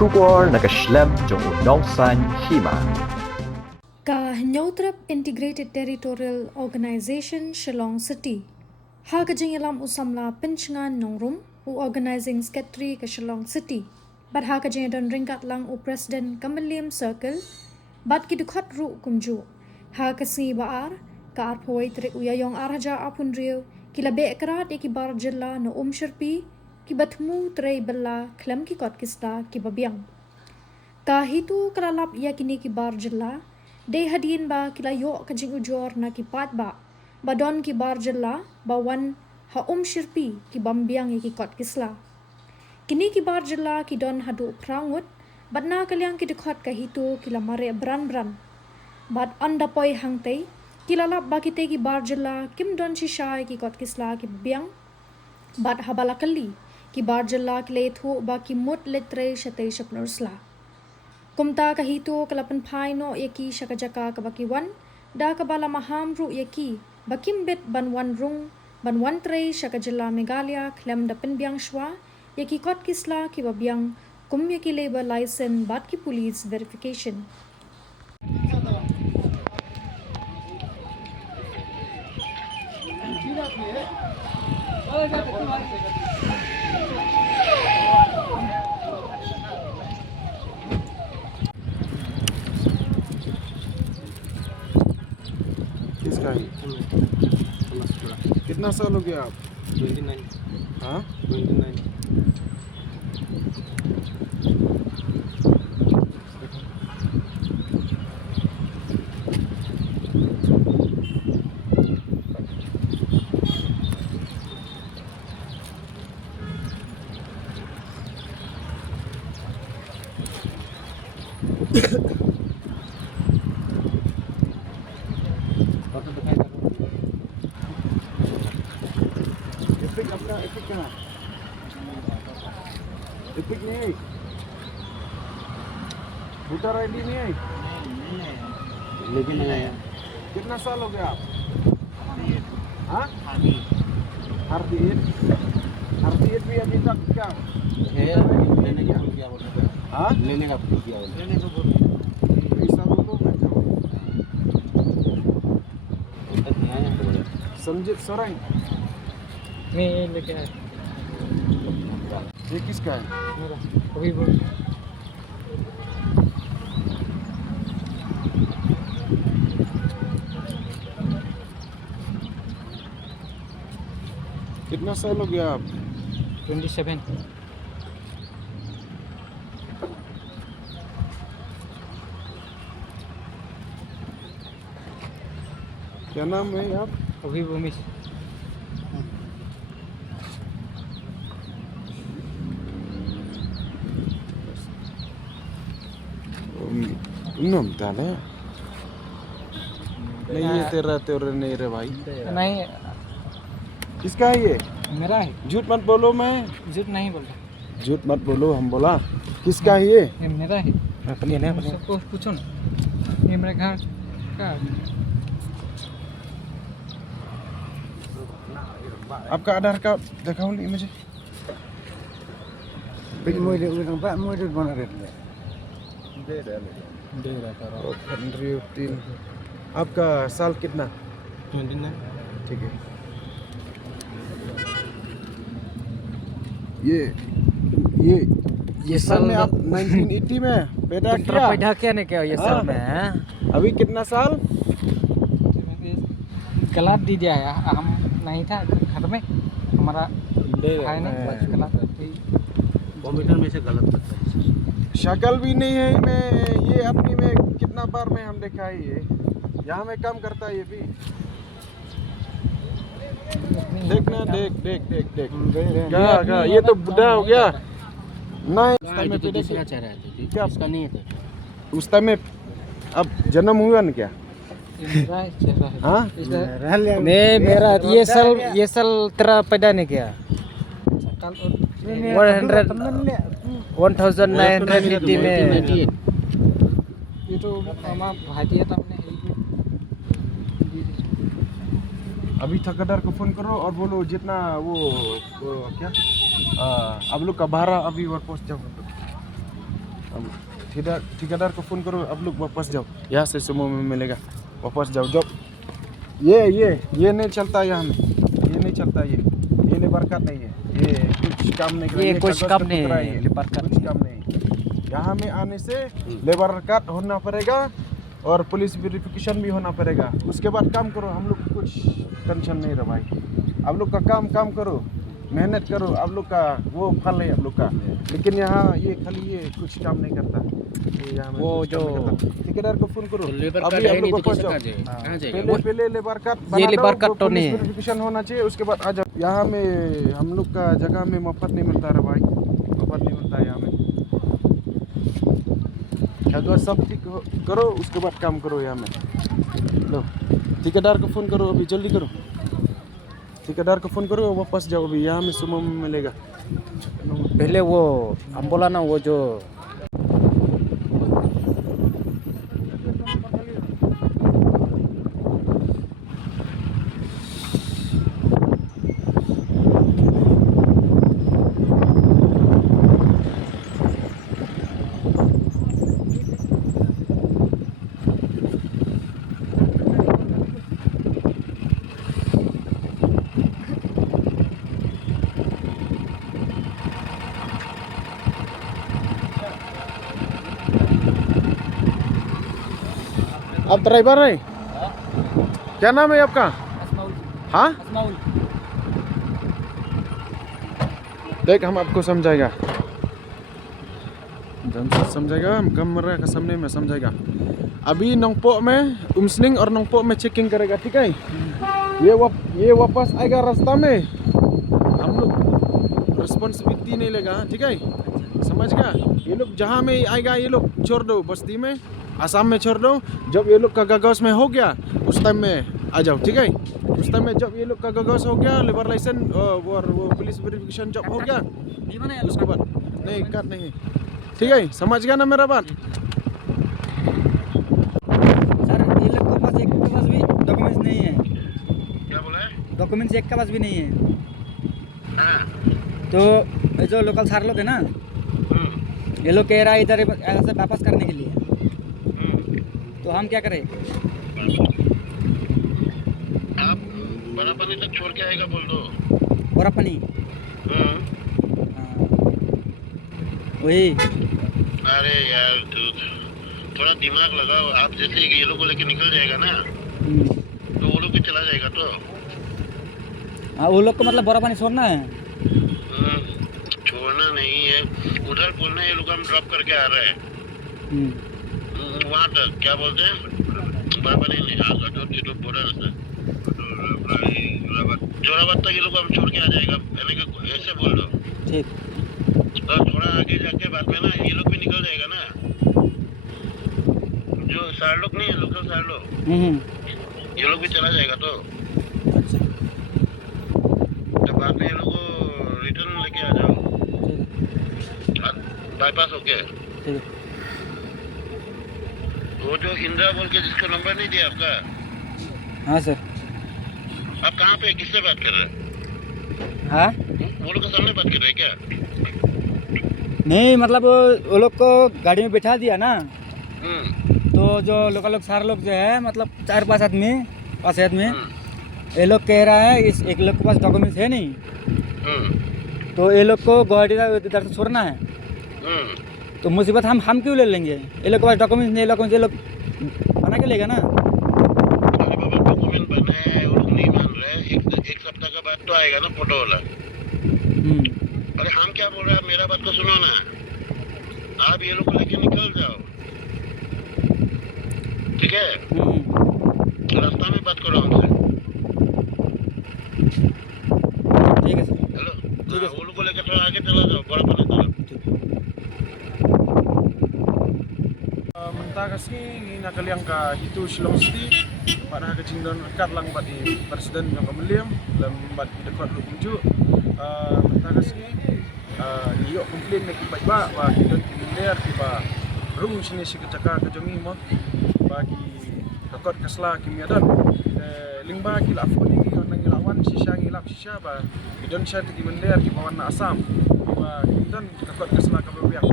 Shubor nakaslem jong unongsan hima. Ka Nyautrap Integrated Territorial Organization Shillong City. Ha kajing ilam usamla pinchngan nongrum u organizing secretary ka Shillong City. Bad ha kajing don ringkat lang u President Kamaliam Circle. Bad ki dukhat ru kumju. Ha kasi baar ka arpoi tri uyayong arhaja apun rio kila be ekrat ikibar jilla no Sherpi ki batmu trei bella klem ki kot kista ki babiang. Ka hitu kalalap ia kini ki bar jilla de hadin ba kila yo kajing ujor na ki pat ba badon ki bar jilla ba wan ha Sherpi ki bambiang ki kot kisla. Kini ki bar jilla ki don hadu prangut badna kaliang ki dikot ka hitu kila mare bran bad anda poi hangtei kilalap ba kite ki bar jilla kim don shishai ki kot kisla ki biang bad habala kali ki bar jilla ki lethu ba ki mut letre shatei shapnursla kumta kahitu kalapan paino yaki shakajaka kabakiwan da kabala maham ru yaki bakim bet banwan rung banwan tre shakajala megalia klem da penbiang shwa yaki kot kisla ki babiang kum yaki labor license bat ki police verification. किसका है? कितना साल हो गया आप? 29. हाँ 29. Epic अपना epic कहाँ? एपिक नहीं है? वोटर आईडी नहीं है? लेकिन कितना साल हो गया आप? हाँ? हार्दी एट भी अभी तक क्या? लेने का क्या बोल रहे हैं? हाँ? लेने का क्या बोल रहे हैं? पैसा बोलो मैं जाऊँ। संजीत सराय मैं ये लेके आया ये किसका है? मेरा अभी बोल कितना साल हो गया आप? 27 क्या नाम है आप? अभी भूमि नाम ताला नहीं ये तेरा तेरे नहीं रे भाई। नहीं किसका है ये? मेरा है झूठ मत बोलो, मैं झूठ नहीं बोल रहा झूठ मत बोलो, हम बोला किसका है ये? ये मेरा है अपनी है अपनी। सबको पूछो ना ये मेरे घर का आपका आधार कार्ड दिखाओ नहीं मुझे। आपका साल कितना? 29. ठीक है। ये साल में आप 1980 में पैदा किया? पैदा क्या नहीं किया ये हाँ। साल में अभी कितना साल? गलत दी दिया है हम नहीं था घर में हमारा है नहीं गलत कंप्यूटर में से गलत लगता है सर। शक्ल भी नहीं है मैं ये अपनी में कितना बार में हम देखा है ये यहाँ में काम करता है ये भी। देखना देख देख देख देख क्या ये तो बुढ़ा हो गया। नहीं उस टाइम में पैदा दूसरा किया। चेहरा है क्या? इसका नहीं है तो उस टाइम में अब जन्म हुआ ना क्या? मेरा है, चेहरा है। हाँ नहीं मेरा ये साल तेरा पैदा नहीं किया 1980 में 1998. ये तो हमारा भाई था हमने अभी ठेकेदार को फोन करो और बोलो जितना वो क्या आप लोग का भाड़ा अभी और पहुँच जाओ। ठेकेदार को फोन करो, अब लोग वापस जाओ, यहाँ से सुमो में मिलेगा, वापस जाओ। जब ये नहीं चलता यहाँ में, ये नहीं चलता, ये लेबर कार्ड नहीं है, ये कुछ काम नहीं कर, ये कुछ कागज काम का नहीं टुकड़ा है, है, लेबर कार्ड कुछ काम नहीं। यहाँ में आने से लेबर कार्ड होना पड़ेगा और पुलिस वेरिफिकेशन भी होना पड़ेगा, उसके बाद काम करो। हम लोग कुछ टेंशन नहीं रहा भाई, आप लोग का काम करो, मेहनत करो, आप लोग का वो फल है आप लोग का। लेकिन यहाँ ये खाली ये कुछ काम नहीं करता, ये यहाँ में वो कुछ काम नहीं जो करता। ठेकेदार को फोन करो, लेबर अभी कार्ड है आप नहीं लोग तो वापस कैसे जाओ। कहाँ जाएगा? कहाँ जाएगा? पहले लेबर कार्ड ये बना लेबर लो, कार्ड वो तो पुलिस नहीं है। वेरिफिकेशन होना चाहिए, उसके बाद आ जाओ। यहाँ में हम लोग का जगह में मफत नहीं मिलता रे भाई, मफत नहीं मिलता यहाँ में। अगर सब ठीक करो उसके बाद काम करो यहाँ में। लो ठेकेदार को फोन करो, अभी जल्दी करो, ठेकेदार को फोन करो, वापस जाओ, अभी यहाँ में सुबह में मिलेगा। पहले वो हम बोला ना, वो जो आप ड्राइवर है? क्या नाम है आपका? हाँ, देख हम आपको समझाएगा, समझाएगा, हम कैमरा के सामने में समझाएगा। अभी नोंगपो में उमसलिंग और नोंगपो में चेकिंग करेगा, ठीक है? ये वापस आएगा रास्ता में, हम लोग रिस्पॉन्सिबिलिटी नहीं लेगा, ठीक है? समझ गया? ये लोग जहाँ में आएगा ये लोग छोड़ दो, बस्ती में, आसाम में छोड़ दो। जब ये लोग का कागज में हो गया उस टाइम में आ जाओ, ठीक है? उस टाइम में जब ये लोग का कागज हो गया, लेबर लाइसेंस और वो पुलिस वेरिफिकेशन जब हो गया, उसके बाद नहीं कर नहीं, ठीक है? समझ गया ना मेरा बात? सर ये लोग के पास एक के पास भी डॉक्यूमेंट्स नहीं है। क्या बोला है? डॉक्यूमेंट्स एक के पास भी नहीं है। हाँ। तो ये जो लोकल सार लोग है ना, ये लोग कह रहा है इधर ऐसे वापस करने के लिए, तो हम क्या करें? आप बराबरी तक छोड़ के आएगा बोल दो। बोरापनी वही। अरे यार थोड़ा दिमाग लगाओ, आप जैसे ये लोग को लेके निकल जाएगा ना, तो वो लोग भी चला जाएगा। तो हाँ, वो लोग को मतलब बोरापनी छोड़ना है। छोड़ना नहीं है, उधर बोलना ये लोग हम ड्रॉप करके आ रहे हैं वहाँ तक, क्या बोलते हैं, बराबर नहीं बॉर्डर से जोराबाद तक ये लोग हम छोड़ के आ जाएगा, ऐसे बोल दो। ठीक। और थोड़ा आगे जाके बाद में ना ये लोग भी निकल जाएगा ना, जो सार लोग नहीं है, लोकल सार लोग, ये लोग भी चला जाएगा। तो अच्छा, तो बाद में ये लोग को रिटर्न लेके आ जाओ, बाईपास होके। ठीक है। वो जो इंदिरा बोल के जिसका नंबर नहीं दिया आपका, हाँ सर। आप कहाँ पे किससे बात कर रहे हैं? हाँ, वो लोग के सामने बात कर रहे हैं क्या? नहीं मतलब वो लोग को गाड़ी में बैठा दिया ना, हम्म, तो जो लोकल लोग सारे लोग जो है मतलब 4-5 आदमी, 5 आदमी, ये लोग कह रहा है इस एक लोग के पास डॉक्यूमेंट्स है नहीं, तो ये लोग को गुवाहाटी इधर से छोड़ना है। तो मुसीबत हम क्यों ले लेंगे? ये लोग के पास डॉक्यूमेंट्स नहीं, ये लोग बना के लेगा ना। अरे बाबा डॉक्यूमेंट बने हैं, वो लोग नहीं मान रहे, एक सप्ताह का बाद तो आएगा ना फोटो वाला। अरे हम क्या बोल रहे हैं, मेरा बात को सुनो ना, आप ये लोग को लेके निकल जाओ, ठीक है? रास्ता में बात करो हमसे। ठीक है सर। हेलो, ठीक है, वो लोग को लेकर थोड़ा आगे चला जाओ, बड़ा बना तरफ। Mentah kasi nakaliang ka itu Shillong City, pada kecing don kat lang bat di presiden yang kemeliam dalam bat di dekat lu kunju. Mentah kasi iyo komplain nak iba ba don kinder tiba rung sini si kecaka kejongi mo bagi dekat kesla kimiadan. Lingba kila afoni ni orang ilawan sisa ngilap sisa ba don sya ti kinder ki bawan na asam. Ba don dekat kesla kabebiak.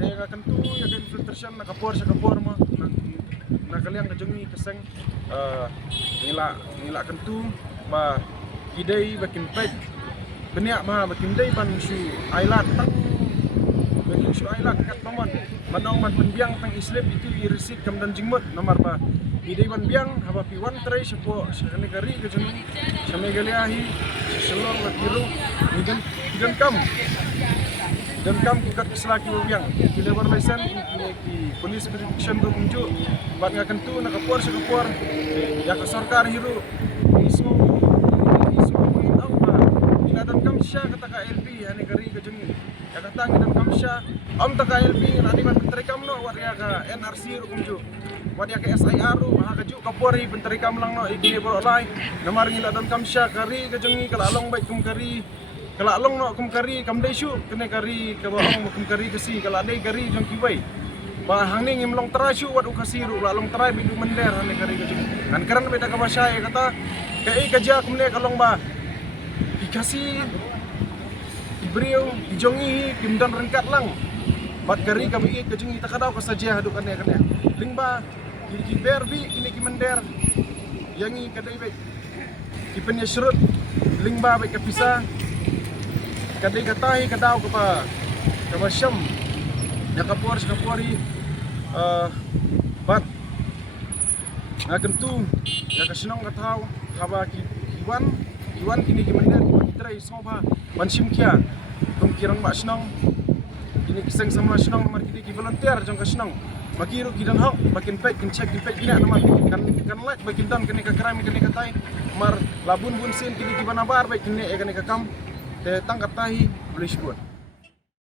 Dia akan tu Christian nakapor sa kapor mo nakaliang kajongi kaseng ngila kentu ba kidai bakin pet beniak ma bakin dai ban su ailat tang bakin su ailat kat pamon manong man penbiang tang islip itu irisit kam dan jingmut nomor ba kidai ban biang haba pi wan trai sepo sakane kari kajongi samegaliahi selong lakiru igan kam dan kam kikat selaki biang bila berlesen ki polis protection do kunju bat ngakan tu nakapor sa kapor ya ka sarkar hiru isu tahu ba ila dan kam sya kata ka LP hane kari ka jungi ya kata dan kam sya om ta ka LP ngani man penteri kam no wat ya ka NRC ru kunju wat ya ka SIR ru ha ka ju kapor hi penteri kam lang no iki borolai namar ngila dan kam sya kari ka jungi kala long baik kum kari kalau long nak kum kari kam dai syu kena kari ke bawang kum kari kesi kalau dai kari jang kibai ba hang ni ngim long trai syu wat ukasi ru la long trai bidu mender hane kari ke jung kan karan beda ka bahasa kata kai kaja kumne kalong ba dikasi ibriu dijongi kimdan rengkat lang bat kari kami ke jung ita kadau ka saja hadu kan lingba ki berbi kini ki mender yangi kadai baik kipenya syrut lingba baik kapisa kadai katahi kadau ke Syam ya kapori bat akan tu ya ka sinong katau haba ki iwan kini ki mender ki trai soba bansim kia tum kirang ma sinong kini kiseng sama sinong mar kini ki volunteer jang ka sinong makiru ki dan hok bakin pek kin check di pek kini nama kan like bakin dan kini ka krami kini katai mar labun bun sin kini ki banabar baik kini kini ka kam te tangkat tahi boleh sebut